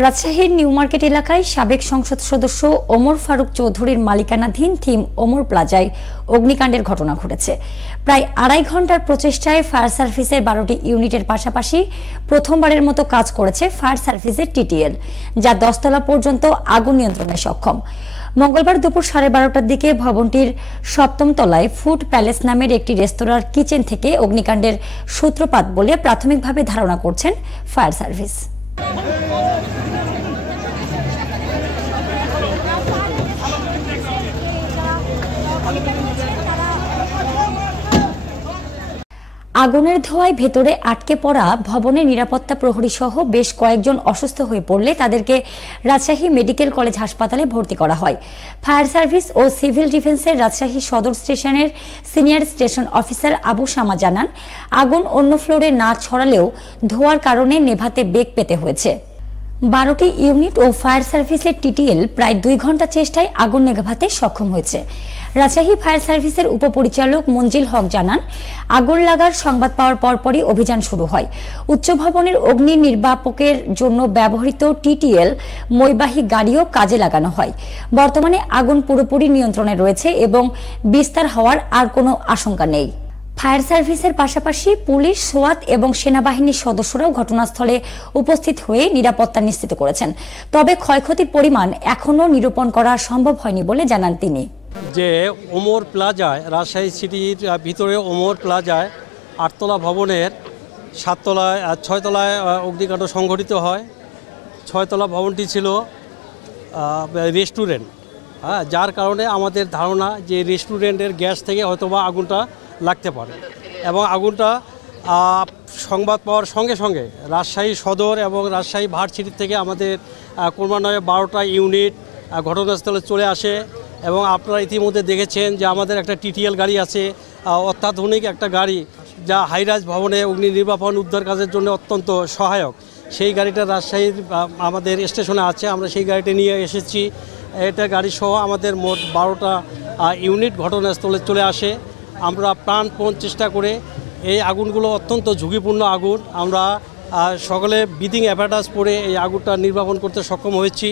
রাজশাহীর new market এলাকায় সাবেক সংসদ সদস্য ওমর ফারুক চৌধুরীর মালিকানাধীন থিম ওমর প্লাজায় অগ্নিকাণ্ডের ঘটনা ঘটেছে। প্রায় ২.৫ ঘন্টার প্রচেষ্টায় ফায়ার সার্ভিসের ১২টি ইউনিটের পাশাপাশি প্রথমবারের মতো কাজ করেছে ফায়ার সার্ভিসের টিটিএল, যা ১০ তলা পর্যন্ত আগুন নিয়ন্ত্রণে সক্ষম। মঙ্গলবার দুপুর ১২:৩০টার দিকে ভবনটির ৭ম তলায় ফুড প্যালেস নামের একটি রেস্তোরাঁর কিচেন থেকে অগ্নিকাণ্ডের সূত্রপাত বলে প্রাথমিকভাবে ধারণা করছেন ফায়ার সার্ভিস। আগুনের ধোঁয়ায় ভেতরে আটকে পড়া ভবনের নিরাপত্তা প্রহরী সহ বেশ কয়েকজন অসুস্থ হয়ে পড়লে তাদেরকে রাজশাহী মেডিকেল কলেজ হাসপাতালে ভর্তি করা হয়। ফায়ার সার্ভিস ও সিভিল ডিফেন্সের রাজশাহী সদর স্টেশনের senior station officer Abu Shama জানান, আগুন অন্য ফ্লোরে না ছড়ালেও ধোঁয়ার কারণে নেভাতে বেগ পেতে হয়েছে। ১২টি ইউনিট ও ফায়ার সার্ভিসের টিটিএল প্রায় ২ ঘন্টা চেষ্টায় আগুন নেভাতে সক্ষম হয়েছে। রাজশাহী ফায়ার সার্ভিসের উপপরিচালক মঞ্জিল হক জানান, আগুন লাগার সংবাদ পাওয়ার পরপরই অভিযান শুরু হয়। উচ্চ ভবনের অগ্নি নির্বাপকের জন্য ব্যবহৃত টিটিএল মইবাহী গাড়িও কাজে লাগানো হয়। বর্তমানে আগুন পুরোপুরি নিয়ন্ত্রণে রয়েছে এবং বিস্তার হওয়ার আর কোনো আশঙ্কা নেই। ফায়ার সার্ভিসের পাশাপাশি পুলিশ, সোয়াত এবং সেনাবাহিনীর সদস্যরাও ঘটনাস্থলে উপস্থিত হয়ে নিরাপত্তা নিশ্চিত করেছেন। তবে ক্ষয়ক্ষতির পরিমাণ এখনও নিরূপণ করা সম্ভব হয়নি বলে জানান তিনি। যে ওমর প্লাজায়, রাজশাহী সিটির ভিতরে ওমর প্লাজায় ৮ তলা ভবনের ৬ তলায় অগ্নিকাণ্ড সংঘটিত হয়। ৬ তলা ভবনটি ছিল রেস্টুরেন্ট, যার কারণে আমাদের ধারণা যে রেস্টুরেন্টের গ্যাস থেকে হয়তোবা আগুনটা লাগতে পারে এবং আগুনটা সংবাদ পাওয়ার সঙ্গে সঙ্গে রাজশাহী সদর এবং রাজশাহী ভার্সিটি থেকে আমাদের ক্রমান্বয়ে ১২টা ইউনিট ঘটনাস্থলে চলে আসে এবং আপনারা ইতিমধ্যে দেখেছেন যে আমাদের একটা টিটিএল গাড়ি আছে, অত্যাধুনিক একটা গাড়ি, যা হাইরাইজ ভবনে অগ্নি নির্বাপন উদ্ধার কাজের জন্য অত্যন্ত সহায়ক। সেই গাড়িটা রাজশাহীর আমাদের স্টেশনে আছে, আমরা সেই গাড়িটা নিয়ে এসেছি। এটা গাড়ি সহ আমাদের মোট 12টা ইউনিট ঘটনাস্থলে চলে আসে। আমরা প্রাণপণ চেষ্টা করে এই আগুনগুলো অত্যন্ত ঝুঁকিপূর্ণ আগুন, আমরা সকলে ব্রিদিং অ্যাপারেটাস পরে এই আগুনটা নির্বাপন করতে সক্ষম হয়েছি।